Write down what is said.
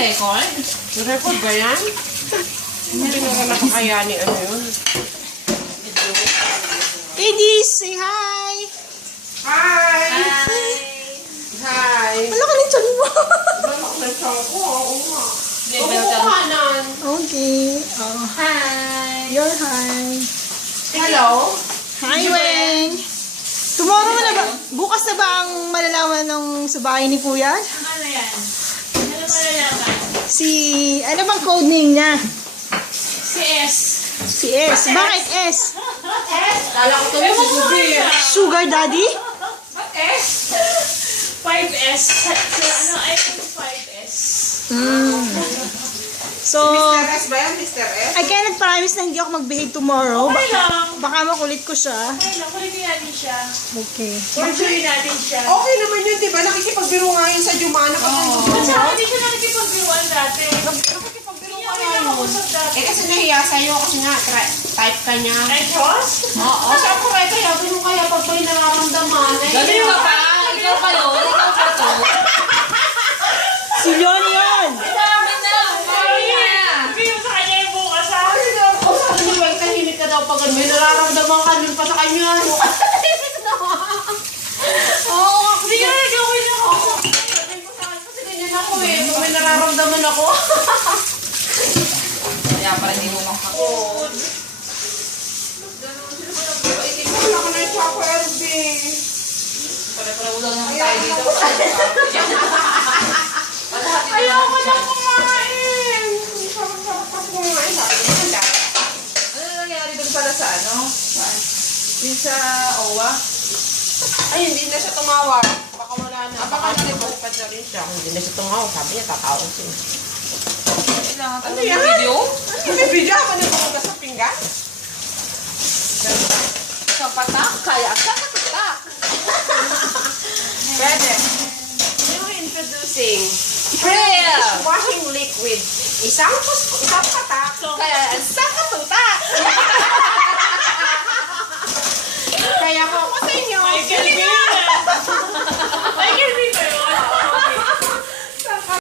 Record? Record ba yan? Hindi naman nakakayani ano yun. Ladies, say hi! Hi! Hi! Wala ka nito mo. Balak na siya ko. Oo nga. Kukuhanan. Okay. Oh. Hi! Your hi. Hello? Hi, Weng. Tomorrow na ba? Bukas na ba ang malalaman ng sa bahay ni Kuya? Ano yan? Ano malalaman? Ano bang code name niya? Si S. Si S. Bakit S? S? Kala ko tuloy si Judy. Sugar Daddy? Ba't S? 5S. Ano ay 5S? So, Mr. S ba yan? Mr. S? I cannot promise na hindi ako mag-behave tomorrow. Okay lang. Baka makulit ko siya. Okay lang. Kulitin natin siya. Okay. Enjoy natin siya. Okay naman yun, di ba? Nakikipagbiro nga yun sa Jumana. At saka hindi siya nakikipagbiruan dati. Nakikipagbiro Hindi ka kami na yun. nakausap dati. Eh kasi nahiya sa'yo kasi nga type ka niya. Ay, Ross? Oo, syempre kaya ganun kaya pag may nararamdaman. Galing ka pa? Ikaw pa yun? Ikaw pa to? Si Leon yun! Sabi na! Sabi mo sa kanya yung bukas, ha? Sabi ni Weng, tahimik ka daw pag may nararamdaman ka din pa sa kanya. Oo, Hindi ka nag-gawin ako. kasi ganyan ako eh. Kung may nararamdaman ako. Kaya para hindi mo makakot. Oo. Wala ka na yung Chaco LB. Pare-pare ulang naman tayo dito. Ayoko na kumain. Sarap-sarap kasi kumain. Sabi ko na dahil. Ano nangyari doon pala sa ano? Yung sa OWA? Ay, hindi na siya tumawag. Baka wala na. Baka nalipad na rin siya. Hindi na siya tumawag. Sabi niya, tatawag siya. Kailangan Ano talaga yan? ng video? Ano may video ako nagpupunta sa pinggan? Sa patak, kaya sa patak. Pwede. New introducing Real! washing liquid. Isang patak. Kaya sa patak.